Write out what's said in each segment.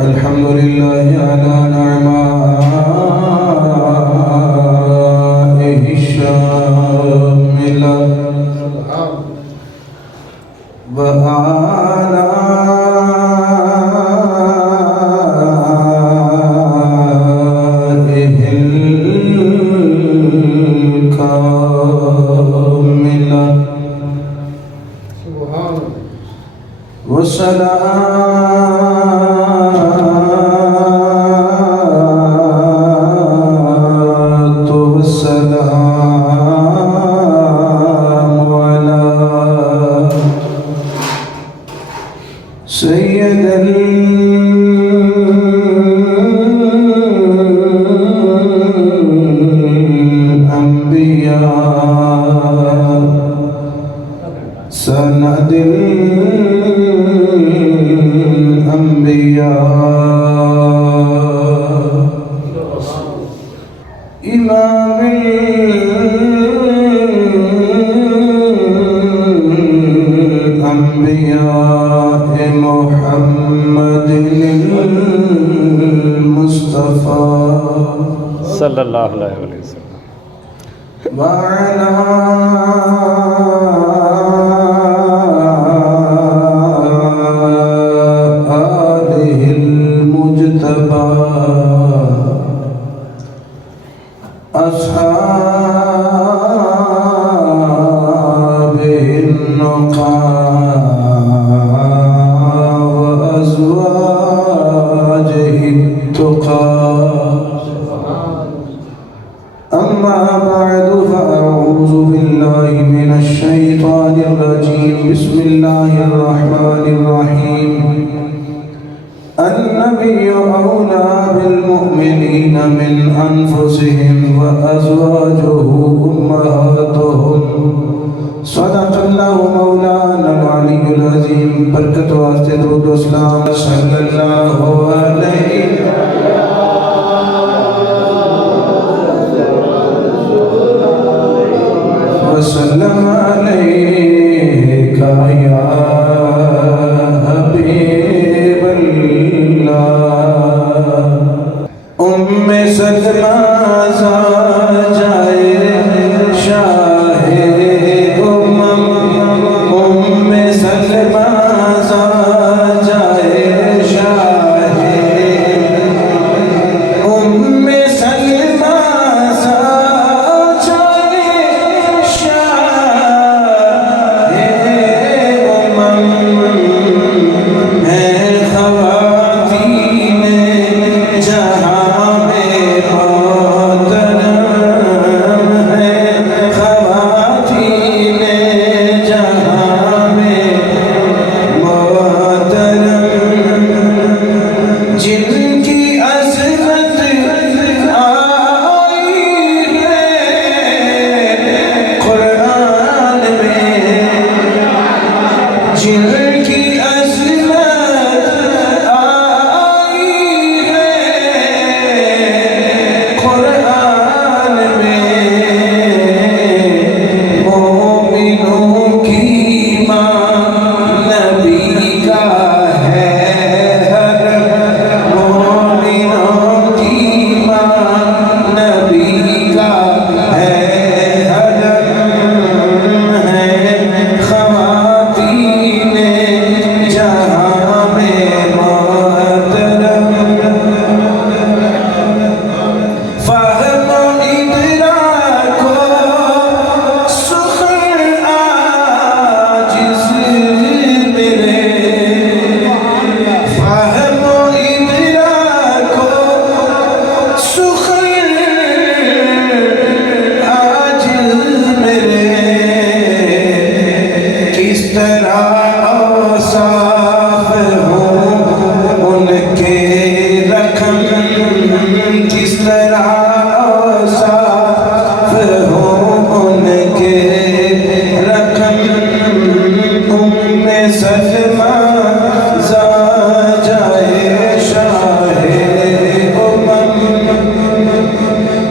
الحمد لله على نعمائه الشاملة وآلائه الكاملة سيد الأنبياء سند الأنبياء إمام الأنبياء محمد المصطفى صلی اللہ علیہ وسلم وعلى آله المجتبى أصحابه النقاء وأزواجه التقى أما بعد فأعوذ بالله من الشيطان الرجيم بسم الله الرحمن الرحيم النبي أولى بالمؤمنين من أنفسهم وأزواجه أمهاتهم صدق الله مولانا العلي العظيم بركة واسطة درود و سلام صلى الله عليه وسلم عليك يا حبيب الله أم سلمى جائے شاہ أم سلمى جائے شاہ أم سلمى خواتین جہاں میں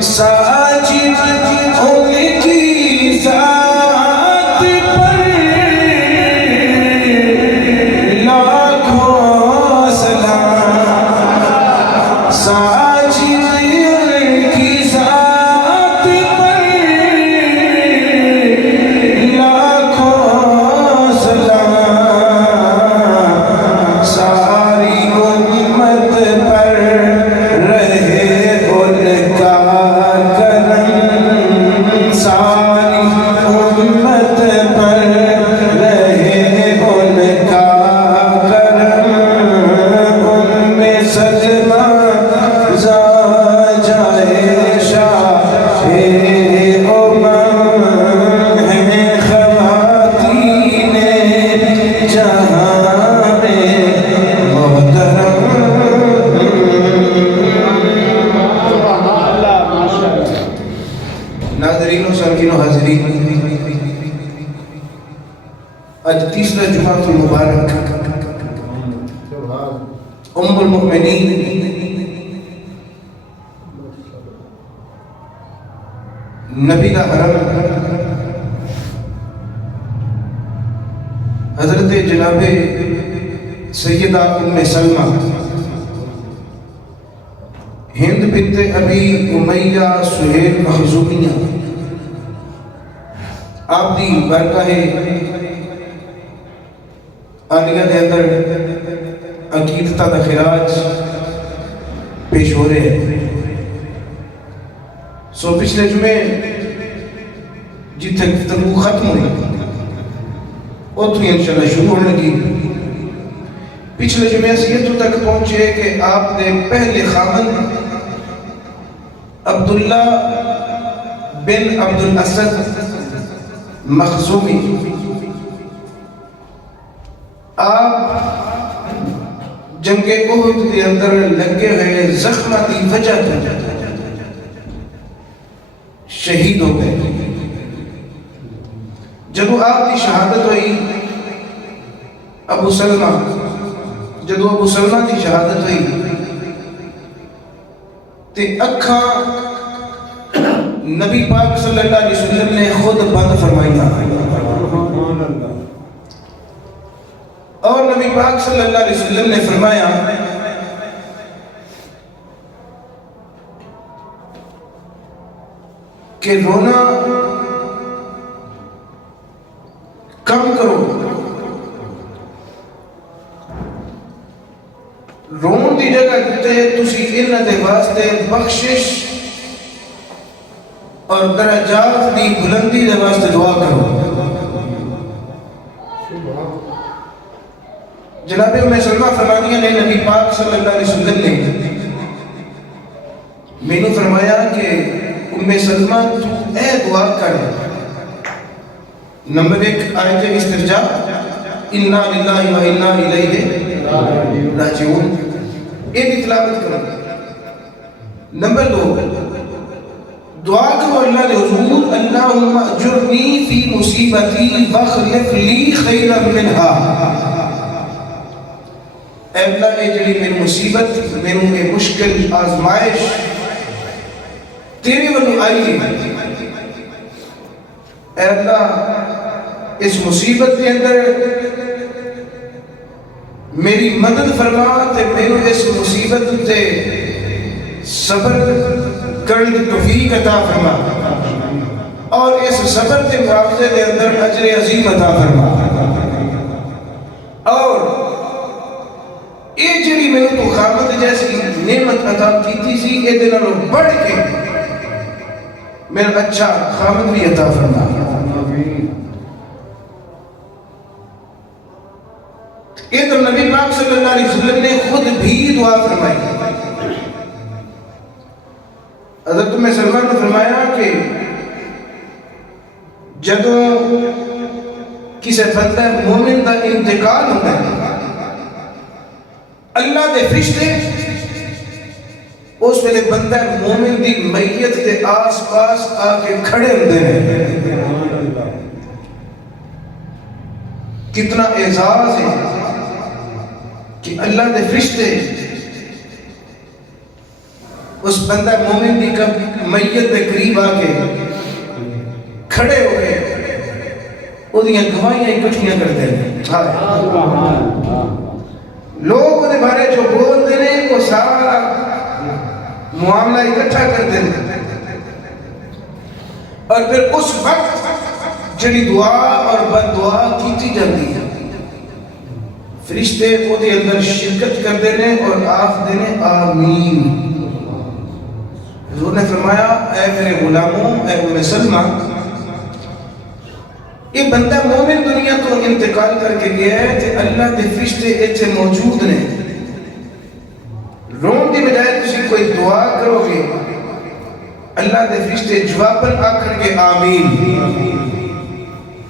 ساجد ان کی ذات پر لاکھوں سلام، ساجد ان کی ذات پر لاکھوں سلام، ساری امت پر رہے ان کا کرم، ساری امت پر رہے ان کا کرم، ام سلمہ زا جائے شاہ امم ہیں خواتین جہاں میں محترم۔ ناظرین و سامعین و حاضرین، آج تیسرا جمعہ المبارک، ام المؤمنین نبی کا حرم حضرت جناب سیدہ ام سلمہ ہند بنت ابی امیہ سہیل مخزومیہ آپ دی بارگاہ عالیہ دے اندر عقیدتہ دا خراج پیش ہو رہے ہیں۔ سو پچھلے جمعے جتنے گفتگو ختم ہوئی اتنی انشاءاللہ شروع ہونے لگی۔ پچھلے جمعے سے یہ تو تک پہنچے کہ آپ نے پہلے خامن عبداللہ بن عبد الاسد مخزومی آپ جنگ احد کے اندر لگے ہوئے زخمہ کی وجہ سے شہید ہو گئے۔ جب آپ کی شہادت ہوئی ابو سلمہ کی شہادت ہوئی تے اکھاں نبی پاک صلی اللہ علیہ وسلم نے خود بند فرمائی، اور نبی پاک صلی اللہ علیہ وسلم نے فرمایا کہ رونا کم کرو، رون دی جگہ تے تسی انہاں دے واسطے بخشش اور درجات دی بلندی دے واسطے دعا کرو۔ جناب ام سلمہ فرمانیہ نے نبی پاک صلی اللہ علیہ وسلم نے میں نے فرمایا کہ ام سلمہ تو اے دعا کر، نمبر 1 آیت استرجاع انا للہ و انا الیہ راجعون، یہ بھی تلاوت کرو۔ نمبر 2 دعا کرو اللہ نے حضور اللہم اجرنی فی مصیبتی واخلف لی خیرا منہا، اے اللہ اے جڑی میری مصیبت میرے میں مشکل آزمائش تیرے ولو آئی ہے، اے اللہ اس مصیبت کے اندر میری مدد فرما تے میرے اس مصیبت تے صبر کرنے کی توفیق عطا فرما، اور اس صبر کے معاوضے کے اندر اجر عظیم عطا فرما، اور یہ جڑی میں تو خامد جیسی نعمت عطا کی سی یہ دنوں بڑھ کے میرا اچھا خامد بھی عطا فرما۔ یہ تو نبی پاک صلی اللہ علیہ وسلم نے خود بھی دعا فرمائی۔ حضرت ام سلمہ نے فرمایا کہ جدوں کسی بندہ مومن کا انتقال ہوتا ہے اللہ دے فرشتے اس ویلے بندہ مومن دی میت دے آس پاس آ کے کھڑے ہوتے ہیں۔ کتنا اعزاز ہے کہ اللہ دے فرشتے اس بندہ مومن دی میت دے قریب آ کے کھڑے ہو گئے وہ دیاں گواہیاں اکٹھیاں کرتے ہیں. لوگ وہ بارے جو بولتے ہیں وہ سارا معاملہ اکٹھا کرتے ہیں اور پھر اس وقت جڑی دعا اور بد دعا کیتی جاتی ہے فرشتے وہ دے اندر شرکت کرتے ہیں اور آخ دینے آمین. حضور نے فرمایا اے میرے غلاموں اے ام سلمہ یہ بندہ مومن دنیا تو انتقال کر کے گیا ہے کہ اللہ دے فرشتے ایتھے موجود نے رون دی بجائے تسی کوئی دعا کرو گے اللہ دے فرشتے جواباً آکھن کے آمین.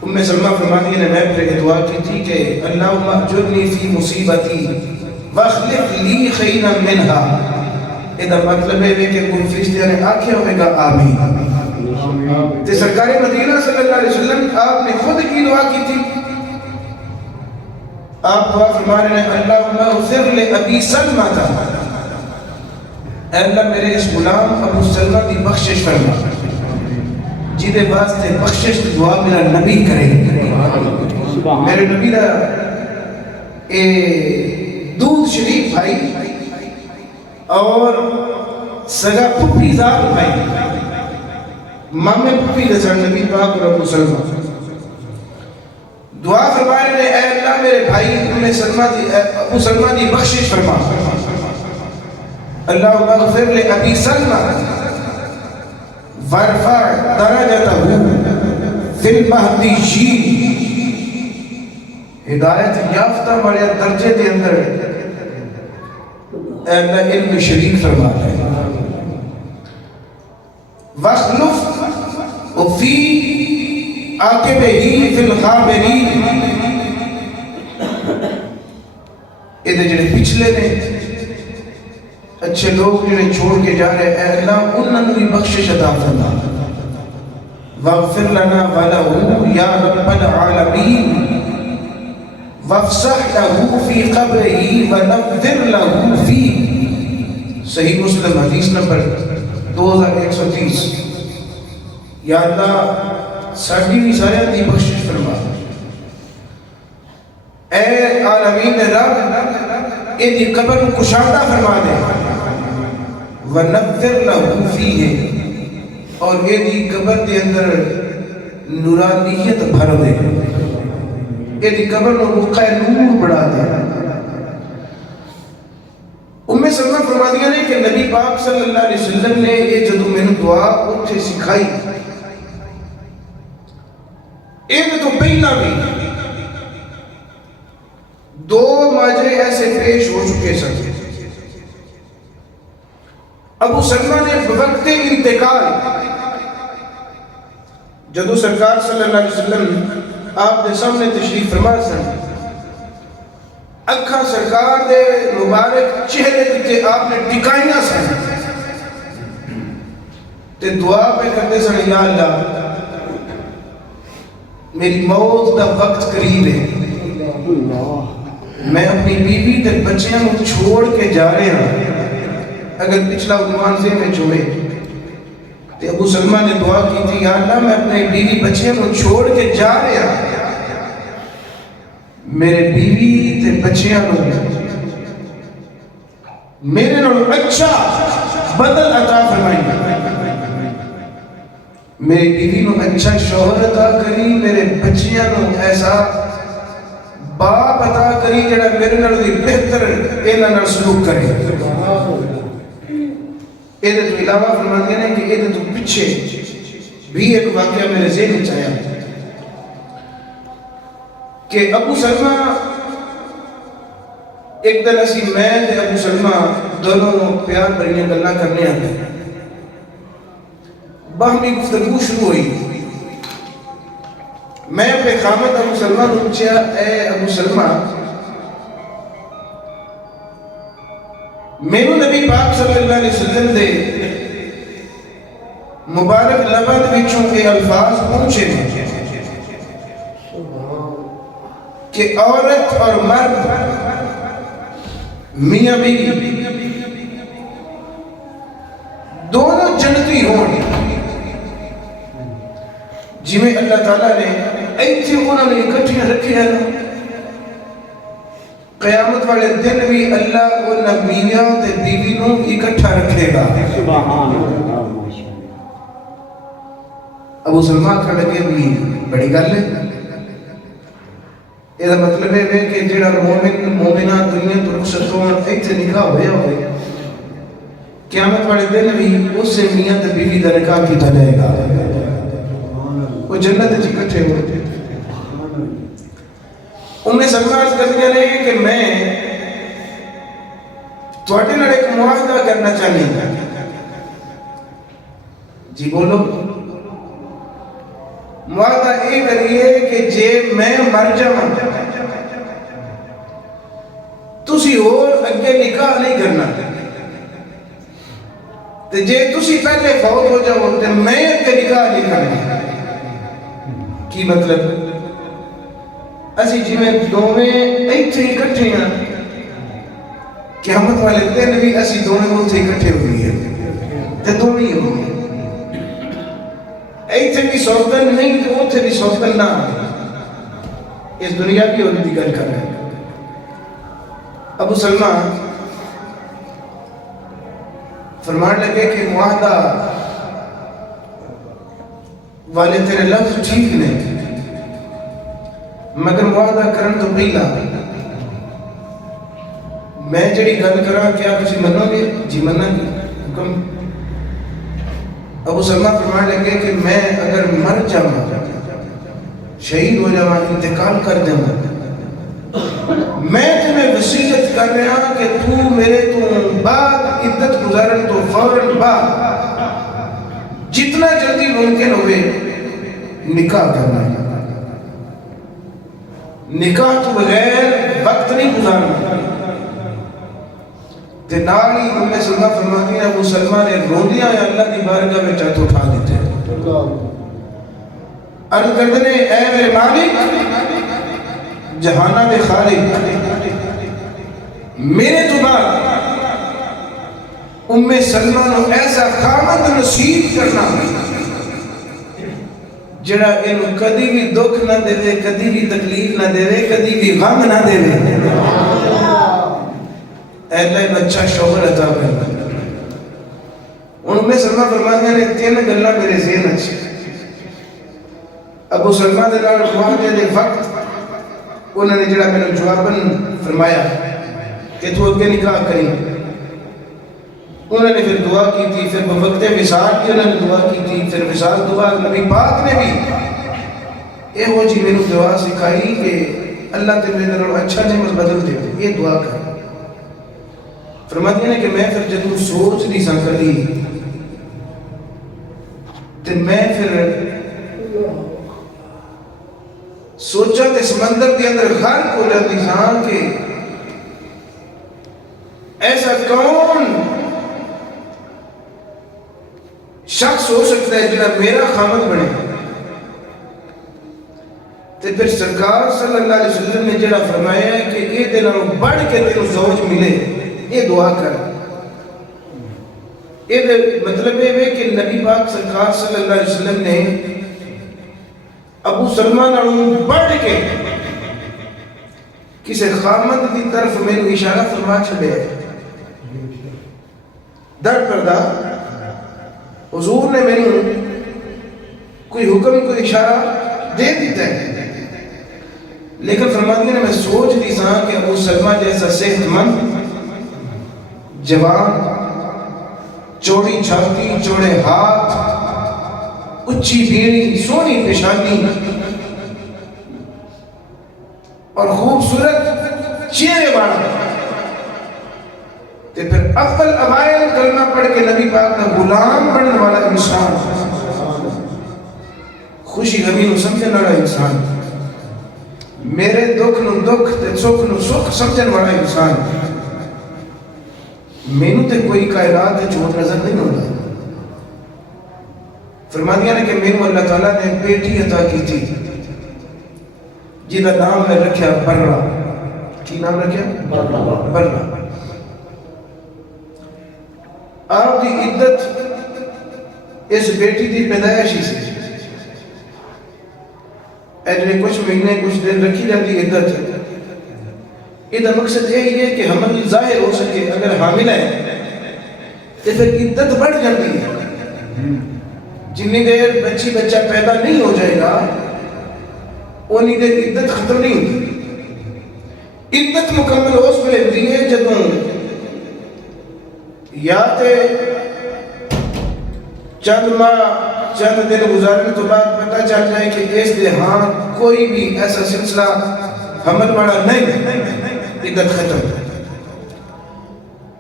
ام سلمہ فرماتی ہے میں پھر دعا کی تھی کہ اللہم اجرنی فی مصیبتی واخلف لی خیرا منہا. ادھر مطلب ہے کہ کوئی فرشتے نے آکھے ہوئے گا آمین. تے سرکار مدینہ صلی اللہ علیہ وسلم آپ نے خود کی دعا کی تھی. آپ دعا فرما رہے ہیں اللہم اغفر لأبی سلمہ تھا اے اللہ میرے اس غلام ابو سلمہ دی بخشش فرما جیدے واسطے بخشش دعا میرا نبی کرے. میرے نبی دا دودھ شریف بھائی اور سگا پھپھی ذات بھائی مامے پھپھی دسا نبی پاک اور ابو سلمہ دعا فرما رہے ہیں اے اللہ میرے بھائی ابو سلمہ دی بخشش فرما. اللہم اغفر لأبی سلمہ وارفع درجتہ فی المہدیین. ہدایت یافتہ ہمارے درجے کے اندر اے اللہ علم شریک فرما ہے. وَخْلُفْ فِي عَاقِبِهِ فِي الْغَابِرِينَ. ادھر جڑے پچھلے نے اچھے لوگ جنہیں چھوڑ کے جا رہے اے اللہ انہوں نے بخشش عطا فرما. وَاغْفِرْ لَنَا وَلَهُ يَا رَبَّ الْعَالَمِينَ وَافْسَحْ لَهُ فِي قَبْرِهِ وَنَوِّرْ لَهُ فِيهِ. صحیح مسلم حدیث نمبر 2130. یا اللہ ساڑھی بھی سارے دی بخشش فرما. اے عالمین رب یہ دی قبر کشادہ فرما دے. وَنَوِّرْ لَهُ فِيهِ اور یہ دی قبر دے اندر نورانیت بھر دے. یہ دی قبر کو بقع نور بڑھا دے. ام سلمہ فرما دیا نے کہ نبی پاک صلی اللہ علیہ وسلم نے یہ جدو میں نے دعا اتھے سکھائی ایک تو پہلا بھی دو ماجرے ایسے پیش ہو چکے سن. ابو سلمہ نے بوقت انتقال جدو سرکار صلی اللہ علیہ وسلم آپ نے سامنے تشریف فرما سن اکھا سرکار دے مبارک چہرے دیتے آپ نے ٹکائیاں سن تے دعا پہ کرتے سن یا اللہ میری موت دا وقت قریب ہے میں اپنی بیوی تے بچیاں کو چھوڑ کے جا رہے ہیں. اگر پچھلا عنوان سے میں چھوڑے تے ابو سلمہ نے دعا کی تھی یا اللہ میں اپنے بیوی بچیاں کو چھوڑ کے جا رہے ہیں میرے بیوی تے بچیاں کو میرے نال اچھا بدل عطا فرمائی. میری بیوی کو اچھا شوہر عطا کری میرے بچیاں کو ایسا باپ عطا کری جڑا میرے نال بہتر انہاں نال سلوک کرے. یہ تو علاوہ فرماتے ہیں کہ یہ تو پیچھے بھی ایک واقعہ میرے ذہن میں آیا کہ ابو سلمہ ایک دن اسی میں تے ابو سلمہ دونوں پیار بھریاں گلاں کرنے آتے باہمی گفتگو شروع ہوئی. میں اپنے خامد ابو سلمہ نے پوچھا اے ابو سلمہ میرے نبی پاک صلی اللہ علیہ وسلم دے مبارک لبد وچوں کے الفاظ پہنچے کہ عورت اور مرد میاں بیوی دونوں جنتی ہون جی میں اللہ تعالیٰ نے ایتھے انہوں نے اکٹھیاں رکھے ہیں قیامت والے دن بھی اللہ انہاں میاں تے بیوی نوں اکٹھا رکھے گا سبحان اللہ ماشاءاللہ ابو سلمان کہنے لگے بھی بڑی گل ہے یہ مطلب ہے کہ جڑا مومن مومنہ دنیا تو رخصت ہون ایتھے نکاح ہویا ہوئے قیامت والے دن بھی اس سے میاں تے بیوی دا نکاح کیتا جائے گا وہ جنت وچ اکٹھے ہوتے سلمہ عرض کرتے ہیں کہ میں تواڈے نال ایک معاہدہ کرنا چاہنی ہوں جی بولو معاہدہ یہ کریے کہ جے میں مر جاواں تسی اور اگے نکاح نہیں کرنا تے جے تسی پہلے فوت ہو جاؤ تے میں اگے نکاح نہیں کرنا کی مطلب اسی جی میں دوویں ایتھے اکٹھے ہیں قیامت والے دن بھی اسی دوویں اوتھے اکٹھے ہوئی ہیں تے دوویں ہی ہوئی ایتھے بھی سوتن نہیں تو اوتھے بھی سوتن نہ اس دنیا کی ہونے دی گل کر رہے ہیں ابو سلمہ فرمان لگے کہ معاہدہ والے تیرے لفظ ٹھیک نہیں مگر معاہدہ کرن تو پہلا میں جڑی گل کراں کیا تسی منو گے جی مننا گے حکم ابو سلمہ فرمان لگے کہ میں اگر مر جاواں شہید ہو جاواں انتقال کر جاواں میں تمہیں وصیت کر رہا ہوں کہ تو میرے تو بعد عدت گزارن تو فوراً بعد جتنا جلدی ممکن ہوئے نکاح کرنا ہے نکاح تو بغیر وقت نہیں گزارنا تے نال ہی ام سلمہ فرماتی ہیں ابو سلمہ نے روندیاں اللہ کی بارگاہ میں ہاتھ اٹھا دیتے عرض کرتے ہیں اے میرے مالک جہانہ دے خالق میرے تو بعد ام سلمہ نو ایسا خامد نصیب کرنا جڑا انہوں کدی بھی دکھ نہ دے کدی بھی تکلیف نہ دے کدی بھی غم نہ دے اے اللہ انہوں اچھا شوہر عطا کرنا ان میں سلمہ فرماتے ہیں تین گلہ میرے ذہن اچھے ابو سلمہ دے نال معاہدے دے وقت انہوں نے جڑا میں نے جواباً فرمایا کہ تو اگے نکاح کریں انہوں نے پھر دعا کی تھی پھر بوقت وصال کی انہوں نے دعا کی تھی پھر وصال دعا نبی پاک نے بھی اے وہ جی میں نے دعا سکھائی کہ اللہ تے میرے نال اچھا نعمت بدل دے یہ دعا کر فرماتی ہیں کہ میں پھر جب سوچ نہیں سکتی تو میں پھر سوچا تے سمندر کے اندر غرق ہو جاتی ساں کہ ایسا کون شخص ہو سکتا ہے جنہا میرا خامد بنے تے پھر سرکار صلی اللہ علیہ وسلم نے جڑا فرمایا ہے کہ یہ دن بڑھ کے تینوں زوج ملے یہ دعا کر یہ مطلب یہ ہے کہ نبی پاک سرکار صلی اللہ علیہ وسلم نے ابو سلمہ نالوں بڑھ کے کسی خامد کی طرف میں نے اشارہ فرما چھڑے در پردہ حضور نے میں نے کوئی حکم کوئی اشارہ دے دیتا ہے لیکن فرماتی نے میں سوچ دی ساں کہ ابو سلمہ جیسا صحت مند جوان چوڑی چھاتی چوڑے ہاتھ اچھی بیڑی سونی پیشانی اور خوبصورت چہرے والا تے پھر افضل اوائل کلمہ پڑھ کے نبی پاک کا غلام بننے والا انسان خوشی غمی نو سمجھنے والا انسان میرے دکھ نو دکھ تے سکھ نو سکھ سمجھنے والا انسان مینوں تے کوئی کائنات چوٹ نظر نہیں ہوتا فرمانیاں نے کہ مینوں اللہ تعالیٰ نے بیٹی عطا کی تھی جہاں نام میں رکھیا برا کی نام رکھیا برا آپ کی عدت اس بیٹی کی پیدائش ہی سے جڑے کچھ مہینے کچھ دن رکھی جاتی عدت، یہ مقصد یہی ہے کہ حمل ظاہر ہو سکے. اگر حامل ہے تو پھر عدت بڑھ جاتی ہے. جنی دیر بچی بچہ پیدا نہیں ہو جائے گا انی دیر عدت ختم نہیں ہوتی. عدت مکمل اس ویلے ہوتی ہے جدوں یا تے چند ماہ چند دن گزارنے تو بعد پتہ چل جائے کہ اس دے ہاں کوئی بھی ایسا سلسلہ حمل والا نہیں، عدت ختم.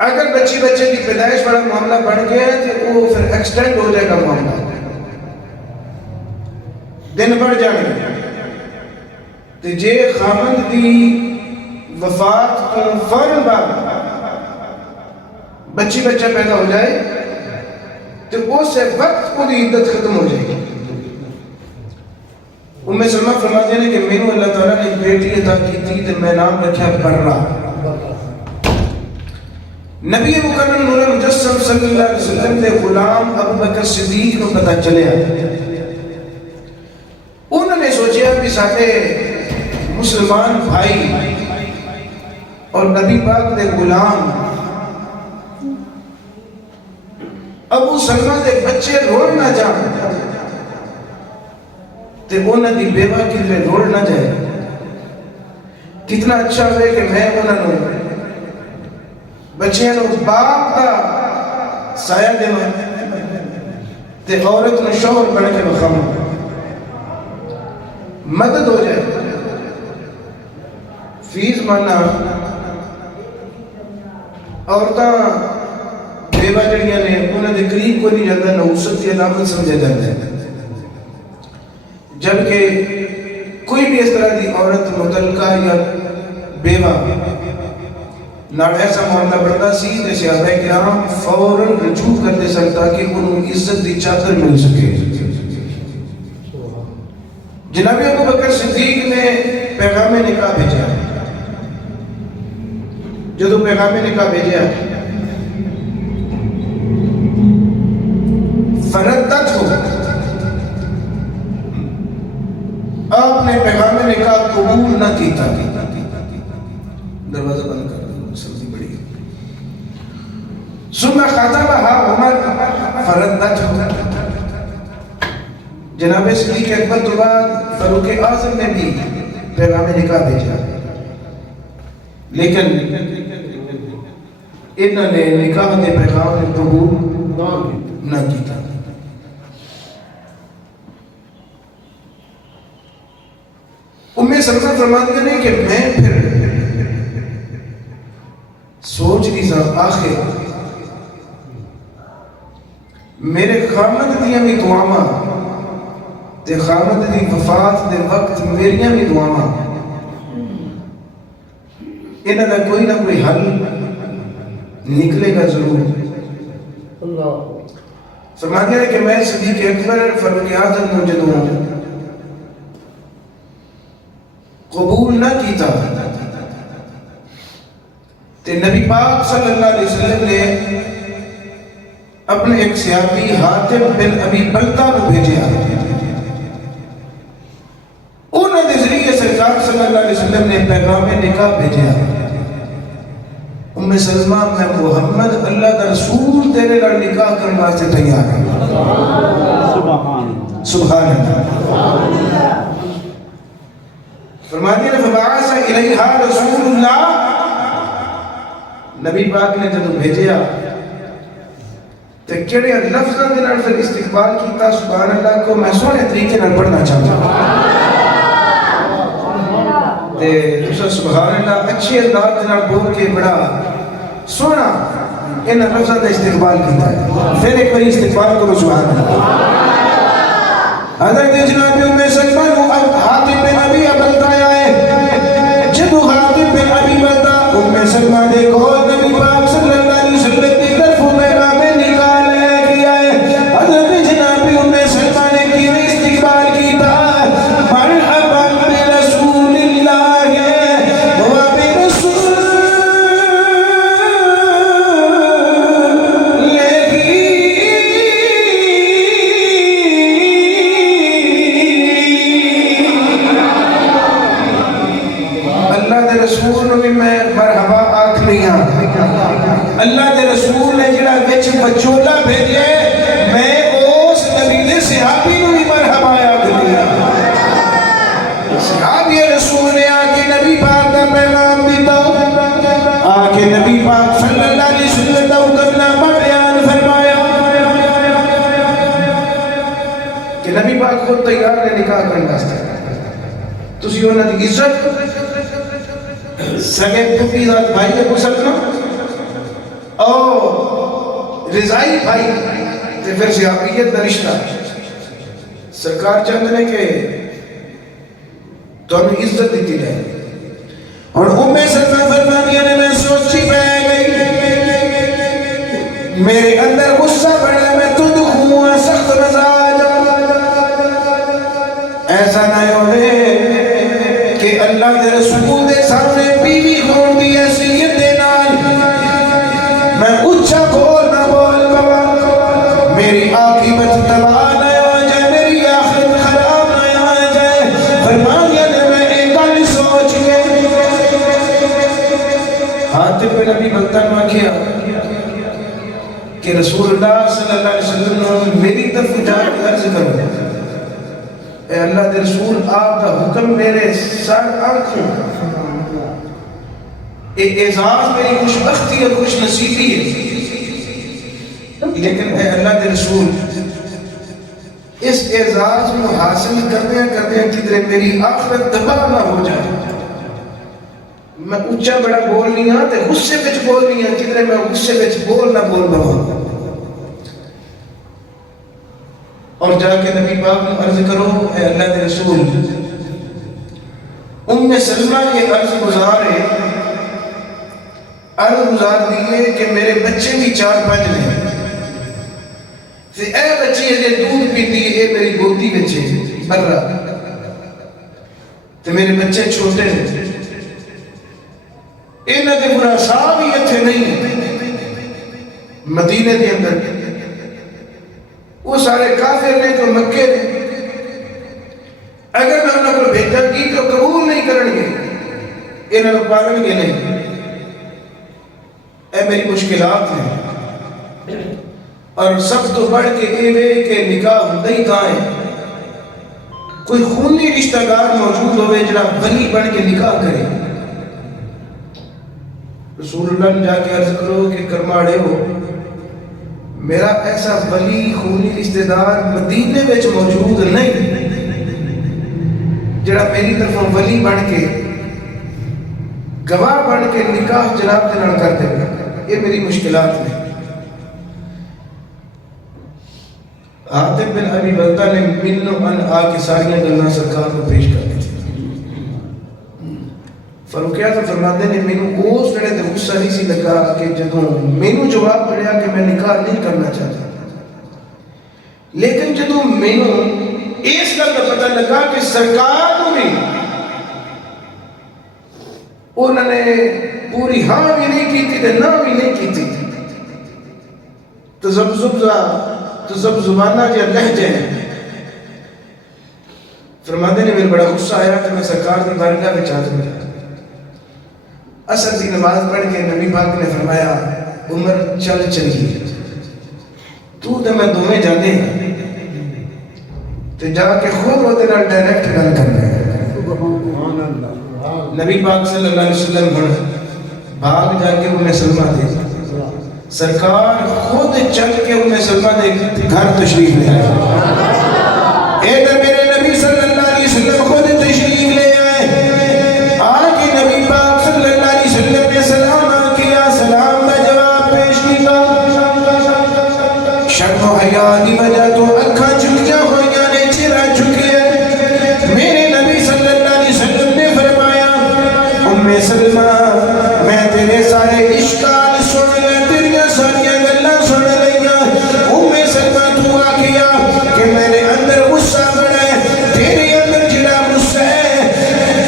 اگر بچی بچے کی پیدائش والا معاملہ بڑھ گیا ہے تو وہ پھر ایکسٹینڈ ہو جائے گا معاملہ، دن بڑھ جائیں گے. تو جے خامند دی وفات کو فوراً بعد بچی بچہ پیدا ہو جائے تو اس وقت کو دی عدت ختم ہو جائے گی. ام سلمہ فرماتے ہیں کہ میرے اللہ تعالیٰ نے ایک بیٹی عطا کی تھی تو میں نام رکھا برہ. نبی مکرم نور مجسم صلی اللہ علیہ وسلم کے غلام ابو بکر صدیق کو پتہ چلیا. انہوں نے سوچیا کہ سارے مسلمان بھائی اور نبی پاک کے غلام ابو سلمہ کے بچے روڑ نہ جان تو انہوں نے بیوہ کے لیے روڑ نہ جائے. کتنا اچھا ہوئے کہ میں انہوں نے بچیاں باپ کا سایہ دے تے عورت نے شوہر بن کے بخام مدد ہو جائے. فیس مانا عورتاں بیوہ جڑیاں نے انہوں نے قریب کو نہیں جاتا، نحوست کی علامت سمجھا جاتا ہے. جبکہ کوئی بھی اس طرح کی عورت متعلقہ یا بیوہ نال ایسا معاملہ بڑھتا سی تے صحابہ کرام فوراً رجوع کرتے سن تاکہ انہوں عزت دی چادر مل سکے. جناب ابو بکر صدیق نے پیغام نکاح بھیجا. جدو پیغام نکاح بھیجا فردت ہو، آپ نے پیغام نکاح قبول نہ کیتا. دروازہ بند کر دو، سبزی بڑی. ثم خطبها عمر فردت ہو. جناب صدیق اکبر تو بعد فاروق اعظم نے بھی پیغام نکاح بھیجا، لیکن انہوں نے نکاح کے پیغام قبول نہ کیتا. ام سلمہ فرماتے ہیں کہ میں پھر سوچ رہی سا آخر میرے خامد دیاں بھی دعاواں تے خامد دی وفات دے وقت میریاں بھی دعاواں انہاں دا کوئی نہ کوئی حل نکلے گا ضرور. فرماتے ہیں کہ میں صدیق اکبر فاروق اعظم نے جدوں قبول نہ کیتا تے نبی پاک صلی اللہ علیہ وسلم نے اپنے ایک صحابی حاتم بن ابی بلتہ کو بھیجا. انہوں نے ذریعے سرکار صلی اللہ علیہ وسلم نے پیغام نکاح بھیجا. ام سلمہ میں محمد اللہ کا رسول تیرے لڑ نکاح کرنے واسطے تیار ہے. سبحان اللہ. فرماتے ہیں فبعث الیہا رسول اللہ، نبی پاک نے جب بھیجیا تو کیڑے لفظاں دے نال پھر استقبال کیتا. سبحان اللہ کو میں سونے طریقے نال پڑھنا چاہتا ہوں تے تسا سبحان اللہ اچھے انداز دے نال بول کے بڑا سونا ان لفظاں دا استقبال کیتا ہے. پھر ایک بار استقبال کرو سبحان اللہ. حضرت جناب ام سلمہ کو اب حاتم بن ابی بلتہ آئے. جب حاتم بن ابی بلتہ ام سلمہ دیکھو نبی پاک صلی اللہ علیہ وسلم کی طرف پیغام نکاح لے کے آئے. حضرت جناب ام سلمہ نے کی استقبال کیتا. مرحبا برسول اللہ و برسول بھیجے میں اس نبی نے صحابی نو بھی مرحبا آکھ دیا صحابی رسول نے آکے نبی پاک کا پیغام دیتا آکے نبی پاک صلی اللہ علیہ وسلم کا حکمنامہ بیان فرمایا کہ نبی پاک خود تیار نے نکاح کرنا ہے تسی انہاں دی عزت سگے پھوپھی ذات بھائی کو سکنا اور رضائی بھائی تے پھر صحابیت دا رشتہ سرکار چاہتے ہیں کہ تو ہمیں عزت دیتی رہے اور سلمہ فرمانیہ نے میں سوچی پہ گئی میرے اندر غصہ بڑھا میں تو دکھوں سخت مزاج ایسا نہ ہوئے کہ اللہ دے رسول دے سامنے بیوی خون دی حیثیت دے نال میں اچھا بول نہ بول پوا میری عاقبت تباہ نہ ہو جائے میری آخرت خراب نہ ہو جائے فرمانیہ نے میں ایک گل سوچ کے ہاتھ پہ نبی بلتن میں کیا کہ رسول اللہ صلی اللہ علیہ وسلم نے میری طرف جا کے عرض کرو اے اللہ دے رسول آپ کا حکم میرے سر آنکھوں ایک اعزاز میری خوش بختی اور خوش نصیبی ہے لیکن اے اللہ دے رسول اس اعزاز کو حاصل کرنے کدھر میری آخرت تباہ نہ ہو جائے میں اچھا بڑا بول نہیں ہاں تے غصے وچ بول نہیں ہاں کدھر میں غصے وچ بول نہ بول رہا اور جا کے نبی پاک نے عرض کرو اے اللہ دے رسول سلمہ کے عرض گزار دیئے کہ میرے بچے بھی 4-5 ہیں اے بچی اگر دودھ پیتی ہے اے میری گودی بچے برا تو میرے بچے چھوٹے ہیں انہاں دے برا صاحب ہی اتھے نہیں مدینے دے اندر وہ سارے کافر نے تو مکے نے اگر میں انہوں کو بھیجا کی تو قبول نہیں کرن گے انہوں کو پالن گے نہیں اے میری مشکلات ہیں اور سب تو بڑھ کے ایوے کہ نکاح ہوندہ ہی کہاں ہے کوئی خونی رشتہ دار موجود ہوئے جناب ولی بڑھ کے نکاح کرے رسول اللہ نے جا کے عرض کرو کہ کرماڑے ہو میرا ایسا ولی خونی رشتہ دار مدینے وچ موجود نہیں جڑا میری طرف ولی بن کے گواہ بن کے نکاح جناب دے نال کر دے یہ میری مشکلات ہیں حاتم بن ابی بلتہ نے منو ان آ کے ساریاں گلاں سرکار کو پیش کر دی فاروق اعظم فرماتے ہیں مینوں اس ویلے تے غصہ نہیں سی لگا کہ جدوں مینوں جواب ملیا کہ میں نکاح نہیں کرنا چاہتا لیکن جدوں مینوں اس گل کا پتہ لگا کہ سرکار کو بھی انہوں نے پوری ہاں بھی نہیں کی تھی تے نہ بھی نہیں کی تھی تذبذبانہ جو لہجے ہیں فرماتے ہیں میرے بڑا غصہ آیا کہ میں سرکار کی بارگاہ میں چاہتا ہوں اثر کی نماز پڑھ کے نبی پاک نے فرمایا عمر چل چلیے تو تے میں دومیں جانے ہیں تو جا کے خود ہوتے نال ڈائریکٹ گل کرنا ہے نبی پاک صلی اللہ علیہ وسلم بھاگ جا کے انہیں سلمہ دے سرکار خود چل کے انہیں سلمہ دے گھر تشریف لے آئے ادھر میرے نبی صلی اللہ علیہ وسلم خود تشریف لے آئے آگے نبی پاک صلی اللہ علیہ وسلم نے سلام کیا سلام کا جواب پیش کیا شرم و حیا کی وجہ تو اکھاں جھکیاں ہوئیاں نے چہرہ جھکیا میرے نبی صلی اللہ علیہ وسلم نے فرمایا سلمہ میں تیرے سارے اشکال سن لے تیریاں ساریاں گلاں سن لیا سلمہ تو آکھیا کہ میرے اندر غصہ بڑا ہے تیرے اندر جڑا غصہ ہے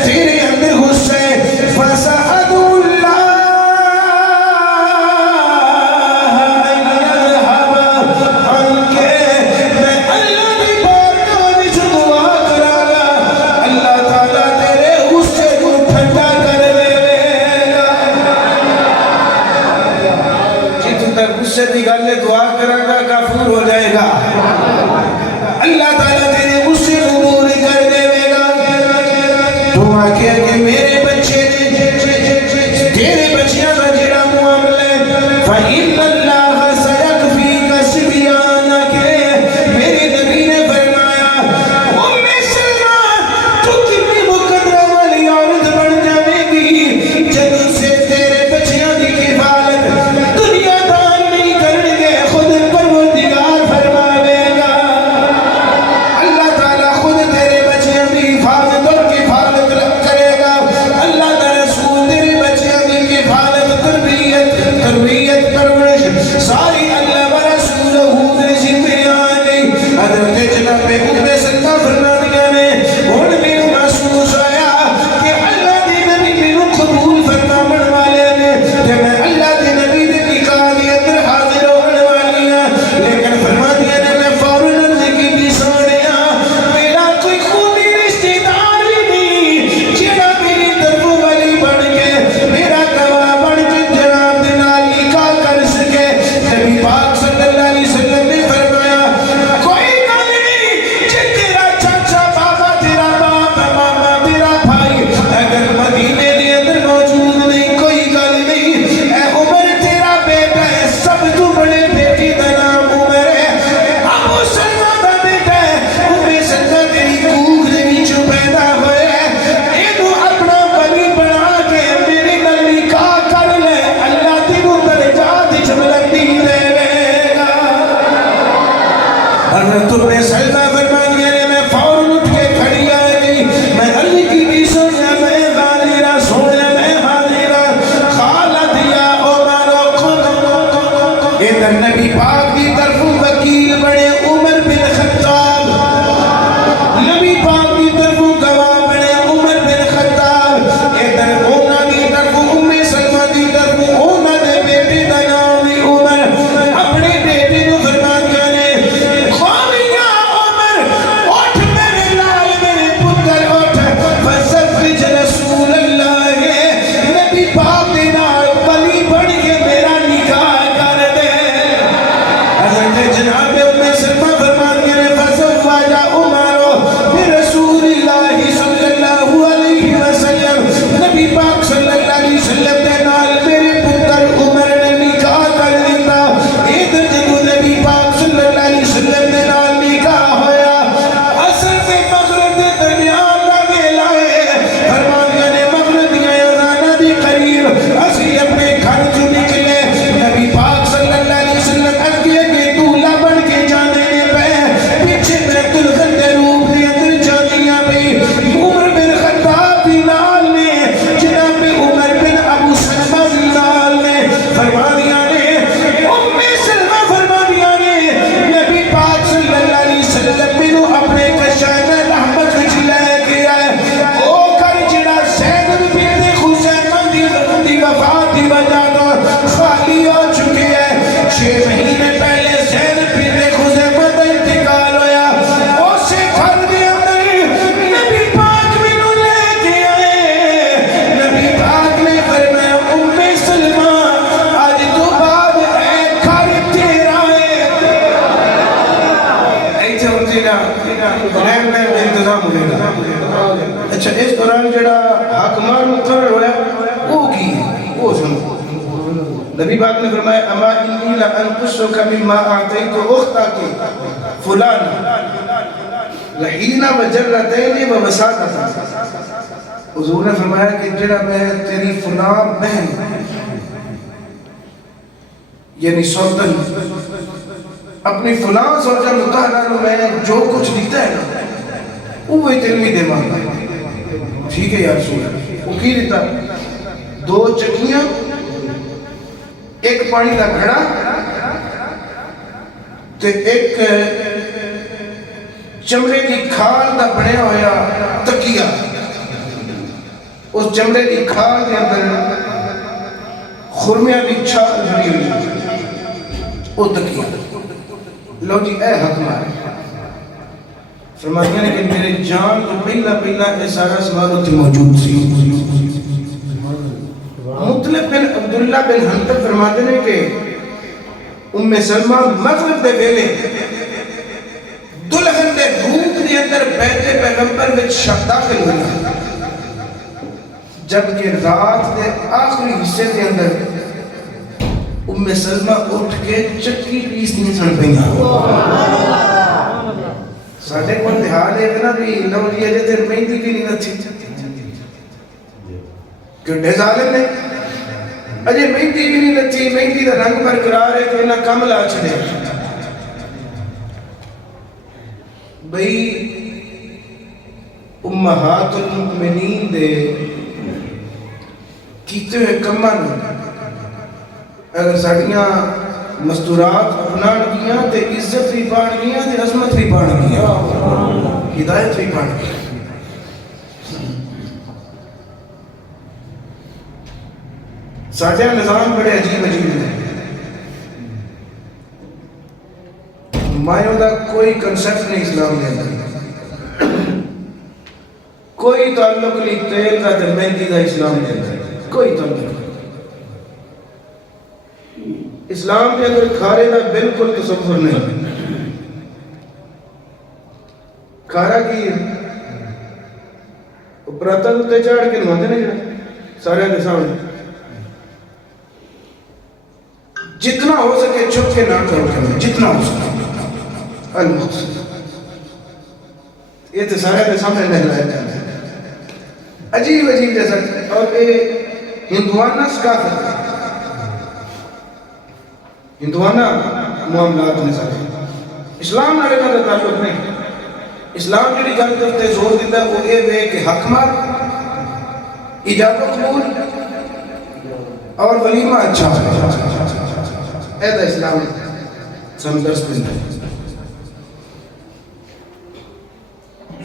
تیرے اندر غصہ ہے فَسَأَدُ اللَّهَ أَنْ يَذْهَبَ عَنْكَ میں اللہ کی بارگاہ وچ دعا کراں گا اللہ تعالیٰ تیرے غصے کو ٹھنڈا کر دے گا جتوں تک غصے دی گل ہے دعا کراں گا معفور ہو جائے گا، اللہ تعالیٰ تیرے غصے کو دور کر دے گا۔ تو آکے کہ میرے بچے تیرے بچیاں کا جڑا معاملہ ہے، فَإِنَّ اللَّهَ سَيَكْفِيكَ صِبْيَانَكَ، میرے نبی نے فرمایا ام سلمہ تو کتنی مقدرہ والی عورت بن جائے گی جب سے تیرے بچیاں کی کفالت دنیا دار نہیں کرنے گے، خود پروردگار فرماوے گا، اللہ تعالیٰ خود تیرے بچیاں کی حفاظت اور کفالت کرے گا، اللہ کا رسول تیرے بچیاں کی کفالت تربیت پرورش ساری اللہ و رسولہ نے ذمہ آ گئی۔ حضرت جناب ام سلمہ فرمایا نے ہن مینوں محسوس ہویا کہ اللہ دے نبی مینوں قبول فرماون والے نے تے میں اللہ دے نبی دے نکاح دے اندر حاضر ہون والی ہاں، لیکن فرمایا نے میں فوراً عرض کیتی سونیا میرا کوئی خونی رشتہ دار بھی نہیں جڑا میری طرف والی بن کے میرا گواہ بن کے جناب دے نال نکاح کر سکے۔ نبی پاک صلی اللہ علیہ وسلم نے فرمایا کوئی گل نہیں، جے تیرا چاچا بابا تیرا باپ ماما تیرا بھائی اگر مدینے دے اندر موجود نہیں کوئی گل نہیں، اے عمر تیرا بیٹا ہے، سب تو بڑے بیٹی دا نام عمر ہے، ابو سلمہ دا بیٹا ہے، ام سلمہ تیری کوکھ دے وچوں پیدا ہویا ہے، اینوں اپنا ولی بنا کے میرے نال نکاح کر لے، اللہ تینوں درجات وچ بلندی دے گا۔ حضرت ام سلمہ فرماتی ہے میں فوراً اٹھ کے کھڑی آ گئی، میں عرض کی سونا میں حاضرہ سونا میں حاضرہ خالت یا عمر ادھر نبی پاک کی طرف وکیل بڑے عمر بن خطاب، نبی پاک کی طرف گواہ بڑے عمر بن خطاب، ادھر اونا کی طرف ام سلمہ کی طرف اونا دے بیٹے دا نام بھی عمر، اپنے بیٹے کو فرما دیا نے خوامیہ عمر اٹھ میرے لال میرے پتر اٹھ فزوج رسول اللہ نبی پاک دے نال ولی بن کے میرا نکاح کر دے۔ حضرت جناب ام سلمہ فرماتی ہیں فزوج عمر برسول اللہ صلی اللہ علیہ وسلم، نبی پاک صلی اللہ علیہ وسلم دے نال میرے پتر عمر نے نکاح کر دیتا۔ ادھر جدو نبی پاک صلی اللہ علیہ وسلم دے نال نکاح ہویا عصر تے مغرب دے درمیان دا ویلا ہے، فرمایا نے مغرب دی اذان دی قریب اسی اپنے گھر چوں نکلے، نبی پاک صلی اللہ علیہ وسلم اگے کے دولہا بن کے جانے پہ پیچھے بیت الخلا دے روپ دے اندر جانیاں پئی، عمر بن خطاب بھی نال نے جناب عمر بن ابو سلمہ بھی نال نے، فرمایا نے ام سلمہ فرمایا نے نبی پاک صلی اللہ علیہ وسلم مینوں اپنے کشان رحمت وچ لے کے آئے، او گھر جڑا زینب بنت خزیمہ دی وفات دی وجہ تو خالی ہو چکے ہیں، 6 مہینے پہلے زینب بنت خزیمہ دا انتقال ہویا، اسے گھر دے اندر نبی پاک مینوں لے کے آئے، نبی پاک نے فرمایا ام سلمہ آج تو بعد اے گھر تیرا ہے۔ ایتھے ہوندی نا رہن کا انتظام ہوئے گا۔ اچھا اس دوران جڑا حاکمان مقرر ہویا وہ کی ہے وہ سنو، نبی پاک نے فرمایا اما انی لانقصک مما اعطیت اختک فلان لحین وجرتین ووساطہ، حضور نے فرمایا کہ جڑا میں تیری فلان بہن یعنی سوتن اپنی فلان سوچا مطالعہ نو میں جو کچھ دیتا ہے نا وہ تیری دے مانگا، ٹھیک ہے یا رسول اللہ، وہ کی دیتا 2 چکیاں، ایک پانی کا گھڑا تے ایک چمڑے کی کھال دا بنیا ہویا تکیہ، اس چمڑے کی کھال کے اندر خرمیاں کی چھال جڑی ہوئی وہ تکیہ، لو جی اے حکمہ فرماتے ہیں کہ میرے جان تو پہلا یہ سارا سوال ہوتی موجود سی۔ مطلب بن عبداللہ بن حنطب فرماتے ہیں کہ ام سلمہ مغرب دے ویلے دلہن دے روپ دے اندر بیت پیغمبر وچ شب داخل ہوئی، جبکہ رات دے آخری حصے دے اندر ام سلمہ اٹھ کے چکی پیس نہیں سن پئیاں۔ ساڈے کول حال ہے نا بھی لو جی اجے تے مہندی بھی نہیں نتھی، کڈے ظالم نے اجے مہندی بھی نہیں نتھی، مہندی دا رنگ برقرار ہے تو انہاں کم لا چھڑے۔ بھئی امہات المؤمنین دے کیتے ہوئے کمان اگر ساڑیاں مستورات اپنان گیاں تے عزت بھی پان گیاں تے عظمت بھی پان گیاں، ہدایت بھی پان گیاں۔ ساڑھے نظام بڑے عجیب ہیں، مائیوں دا کوئی کنسپٹ نہیں اسلام نے اندر، کوئی تعلق نہیں تیل کا تے مہندی دا اسلام نے اندر، کوئی تعلق نہیں۔ اسلام کے اندر کھارے دا بالکل تصور نہیں۔ کھارا کی پراتا دوتے چاڑ کے نواتے نہیں جائے سارے کے سامنے، جتنا ہو سکے چھپ کے نہ کرو کہ جتنا ہو سکے المقصد یہ تو سارے کے سامنے لہلائے جاتے ہیں عجیب عجیب جیسا، اور یہ ہندوانہ ثقافت ہے، ہندوانہ معاملات میں سارے اسلام نہ رہنا کا تعلق نہیں۔ اسلام جڑی گل کرتے زور دیتا ہے وہ یہ وے کہ حق مار، ایجاب و قبول اور ولیمہ اچھا ہے، ایدہ اسلام سمدرس دیتا ہے۔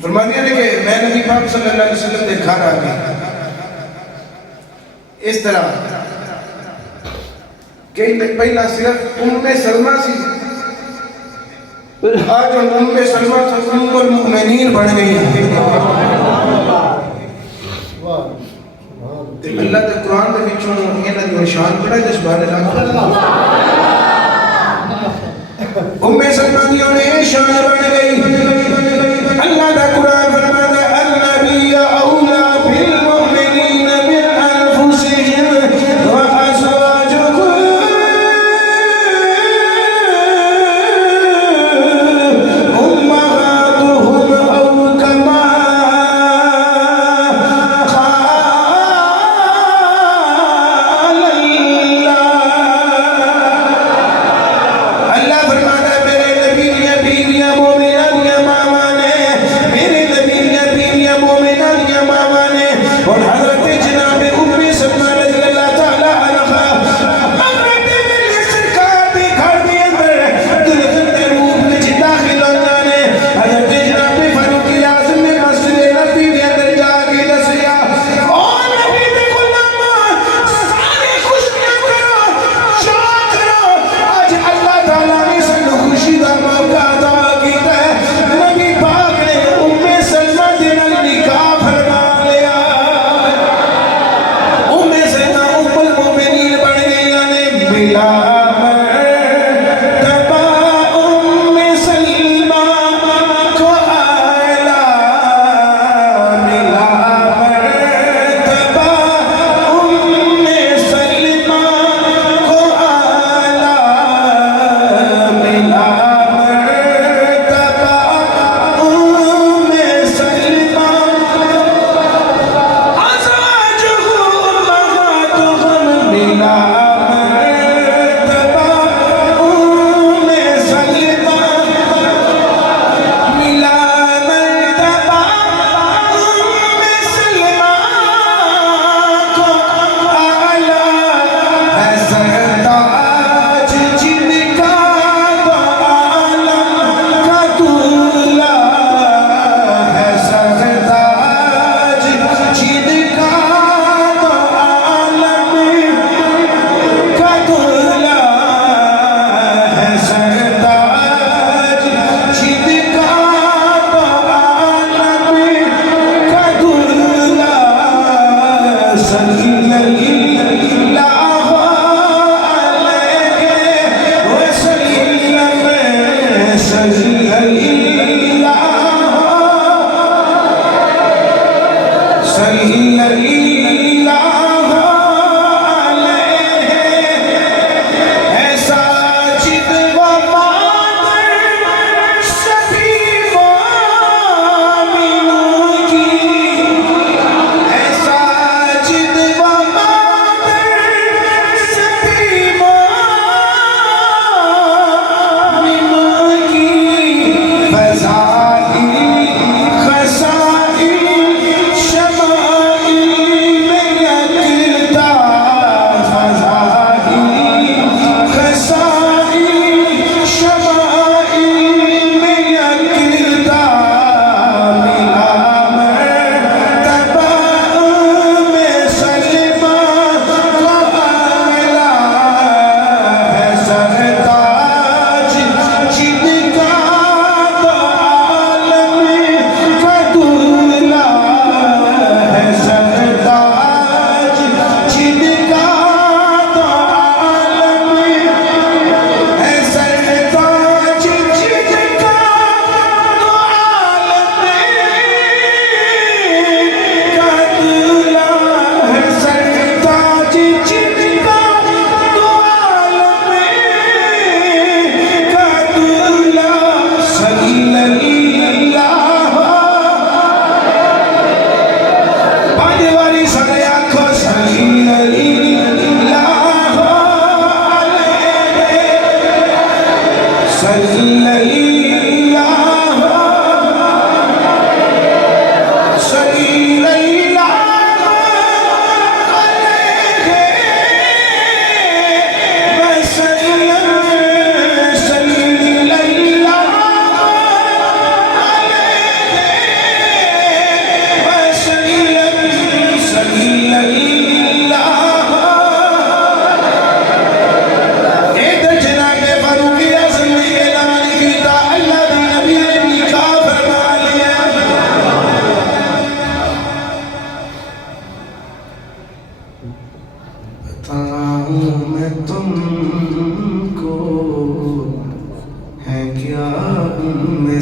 فرمانیہ نے کہ میں نبی پاک صلی اللہ علیہ وسلم نے گھر آگے اس طرح کہ پہلا صرف ام سلمہ سی، آج ام سلمہ سے ام المؤمنین بڑھ گئی ہیں۔ اللہ دے قرآن دے بچوں یہ نہ جو شان پڑھا ہے جس بارے ام سلمہ دیوں نے شان بڑھ گئی۔ اللہ دا قرآن فرماتا ہے النبی اولا بالمؤمنین من انفسہم وازواجہم امہاتہم او کما قال اللہ فرماتا ہے میرے نبی یا بیویاں مومنہ یا ماما نے میرے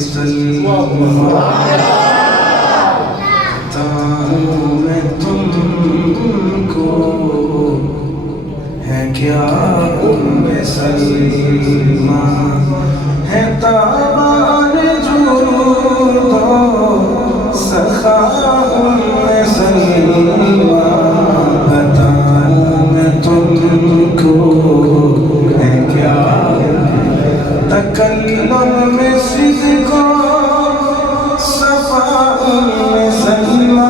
سلمہ بتاؤں میں تم کو ہے کیا سلمہ ہے تابان جود و سخا سلمہ بتاؤں میں تم کو ہے کیا تکلم میں صدق و صفا سلمہ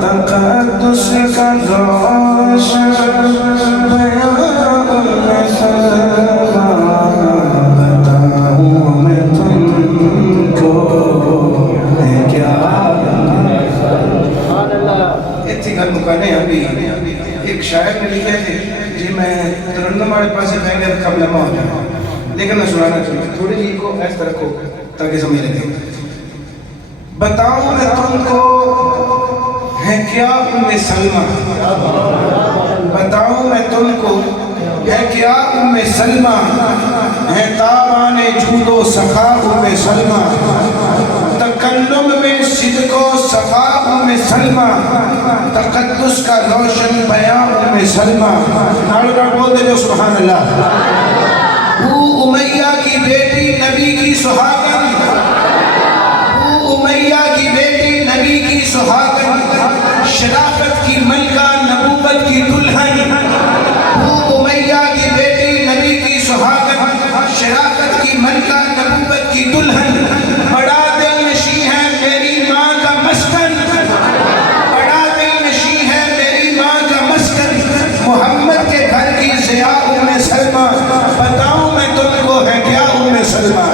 تقدس کا روشن بیان سلمہ بتاؤں میں تم کو ہے کیا اتنی گل مکانے ابھی ایک شاعر نے لکھے تھے جی میں ترنم والے پاس میں گیا کب لمحہ ہو جانا لیکن میں سنانا چاہوں تھوڑی جی کو ایسا رکھو تاکہ سمجھ لگے بتاؤں میں تم کو ہے کیا سلمہ بتاؤں میں تم کو ہے کیا سلمہ ہے تابان جود و سخا سلمہ تکلم میں صدق و صفا سلمہ تقدس کا روشن بیان سلمہ ناڑو ناڑو بول دے جو سبحان اللہ امیہ کی بیٹی نبی کی سہاگن امیہ کی بیٹی نبی کی سہاگن شرافت کی ملکہ نبوت کی دلہن امیہ کی بیٹی نبی کی سہاگن شرافت کی ملکہ نبوت کی دلہن بڑا دل نشیں ہے میری ماں کا مسکن بڑا دل نشیں ہے میری ماں کا مسکن محمد کے گھر کی ضیاء سلمہ بتاؤں میں تم کو ہے کیا سلمہ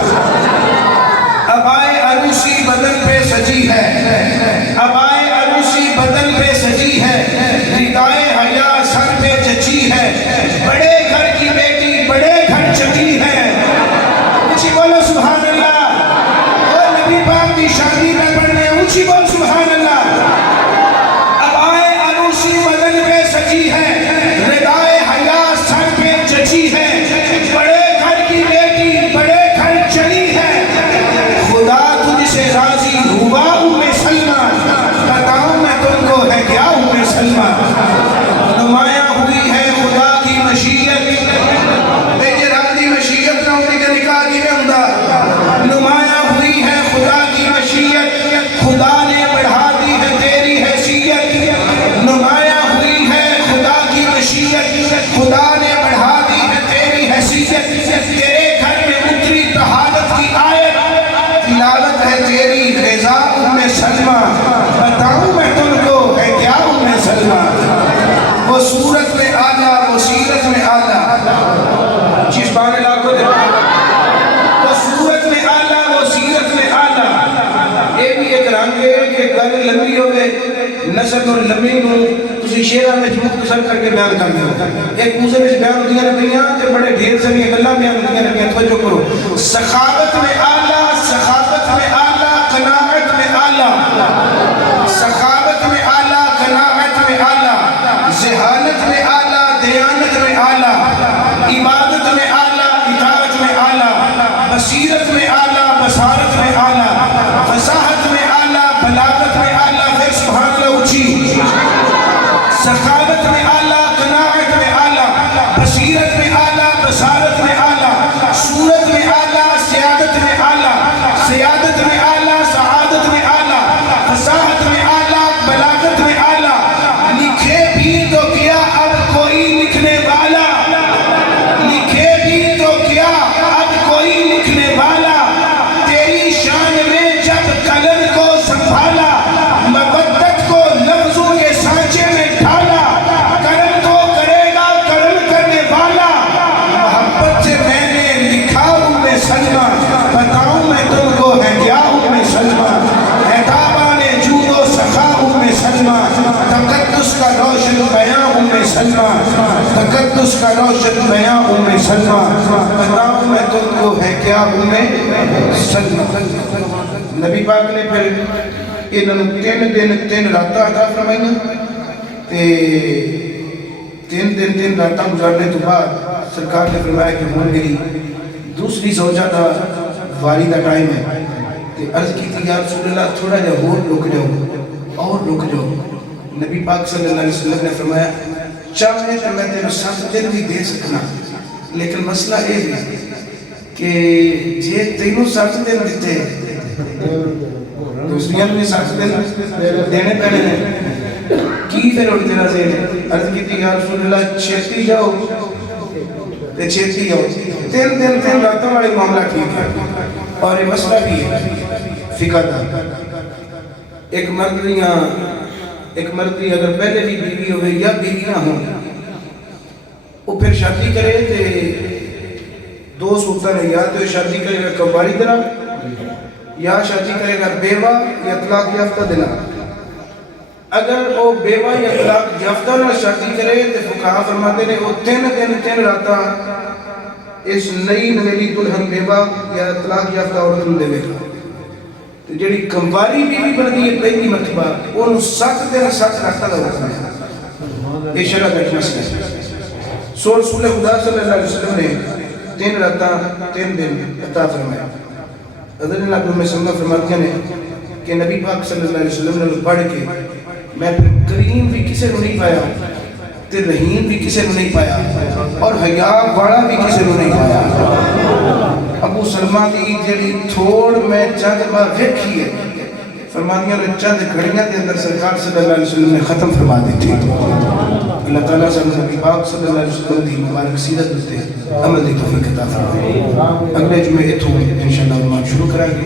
ابائے عروسی بدن پہ سجی ہے ابائے عروسی بدن پہ سجی ہے ردائے حیا سر پہ چچی ہے بڑے گھر کی بیٹی بڑے گھر چکی ہے اونچی بولو سبحان اللہ وہ نبی پاک کی شادی میں پڑھنے اونچی بول سبحان اللہ ابائے عروسی بدن پہ سجی ہے ردائے حیا سر پہ چچی ہے بڑے گھر کی بیٹی بڑے گھر چلی ہے خدا تجھ سے راضی ہوا سلمہ بتاؤں میں تم کو ہے کیا سلمہ نمایاں ہوئی ہے خدا کی مشیت لیکن رابطی مشیت نہ ہونے کے نکاح کی میں ہوں نمایاں ہوئی ہے خدا کی مشیت خدا نے بڑھا دی ہے تیری حیثیت نمایاں ہوئی ہے خدا کی مشیت خدا نے بڑھا دی ہے تیری حیثیت تیرے گھر میں اتری طہارت کی آیت تلاوت ہے تیری رضا سلمہ بتاؤں میں تم کو ہے کیا سلمہ وہ صورت میں آلہ وہ سیرت میں آلہ جس بانے لاکھوں دے وہ صورت میں آلہ وہ سیرت میں آلہ یہ بھی ایک رنگ ہے کہ گل لمبی ہوئے نصر اور لمبی نوں تسی شیرہ میں مختصر کر کے بیان کر دیں ایک موسیٰ میں بیان ہوتی ہیں نبیاں تے بڑے ڈھیر سے بھی اللہ بیان ہوتی ہیں نبیاں توجہ کرو سخاوت میں آلہ سخاوت میں آلہ قناعت میں آلہ سخاوت میں آلہ قناعت میں آلہ ذہانت میں آلہ دیانت میں آلہ عبادت میں آلہ اطاعت میں آلہ بصیرت میں آلہ بصارت میں آلہ فصاحت میں آلہ بلاغت میں آلہ پھر سبحان اللہ اچھی سخاوت میں آلہ قناعت میں آلہ بصیرت میں آلہ بصارت میں آلہ صورت میں آلہ سیادت میں آلہ سیادت میں آلہ سعادت میں آلہ فصاحت میں آلہ بلاغت میں آلہ لکھے بھی تو کیا اب کوئی لکھنے والا لکھے بھی تو کیا اب کوئی لکھنے والا تیری شان میں جب قلم کو سنبھالا مبدت کو لفظوں کے سانچے میں ڈھالا کرم تو کرے گا کرم کرنے والا محبت سے میں نے لکھا سلمہ بتاؤں میں تم کو ہے کیا سلمہ ہے تابان جود و سخا سلمہ تقدس کا روشن بیان سلمہ تقدس کا روشن بیان سلمہ بتاؤں میں تم کو ہے کیا سلمہ نبی پاک نے پھر انہوں تین راتاں عطا فرمائیں تین راتاں گزارنے تو بعد سرکار نے فرمایا کہ ہوں میری دوسری زوجہ کا واری کا ٹائم ہے کہ عرض کی تھی یا رسول اللہ تھوڑا جا اور رک جاؤ نبی پاک صلی اللہ علیہ وسلم نے فرمایا چاہے تو میں تیرے 7 دن بھی دے سکنا لیکن مسئلہ یہ ہے کہ جے تینوں 7 دن دیتے دوسریاں نے 7 دن دینے پہلے ہیں کی پھر اڑ تیرا سے عرض کی تھی یا رسول اللہ چھیتی جاؤ تے چھیتی جاؤ 3 دن راتوں والے معاملہ ٹھیک ہے اور یہ مسئلہ بھی ہے فقہ کا ایک مرد اگر پہلے بھی بیوی ہوئے یا بیوی نہ ہو وہ پھر شادی کرے تے 2 صورتیں ہیں یا تو شادی کرے گا کباری دنا یا شادی کرے گا بیوہ یا طلاق یافتہ دنا اگر وہ بیوہ یا طلاق یافتہ نہ شادی کرے تو فقہا فرماتے ہیں وہ 3 دن 3 راتاں اس نئی نویلی دلہن بیوہ یا طلاق یافتہ عورت نوں دے گا جڑی کمواری بیوی بندی ہے پہلی مرتبہ انہوں 7 دن 7 راتاں دا حکم ہے یہ شرع کا مسئلہ ہے سو رسول خدا صلی اللہ علیہ وسلم نے 3 راتاں 3 دن عطا فرمایا حضرت اللہ کو میں سمجھا فرماتے ہیں کہ نبی پاک صلی اللہ علیہ وسلم نے پڑھ کے میں پھر کریم بھی کسے کو نہیں پایا تے رحیم بھی کسے کو نہیں پایا اور حیا والا بھی کسے کو نہیں پایا ابو سلمہ دی جڑی تھوڑ میں چند بار دیکھی ہے فرمانیاں نے چند گھڑیاں دے اندر سرکار صلی اللہ علیہ وسلم نے ختم فرما دی تھی اللہ تعالیٰ سے نبی پاک صلی اللہ علیہ وسلم دی مبارک سیرت تے عمل دی توفیق عطا فرمائے اگلے جمعے اتھوں انشاءاللہ شروع کریں گے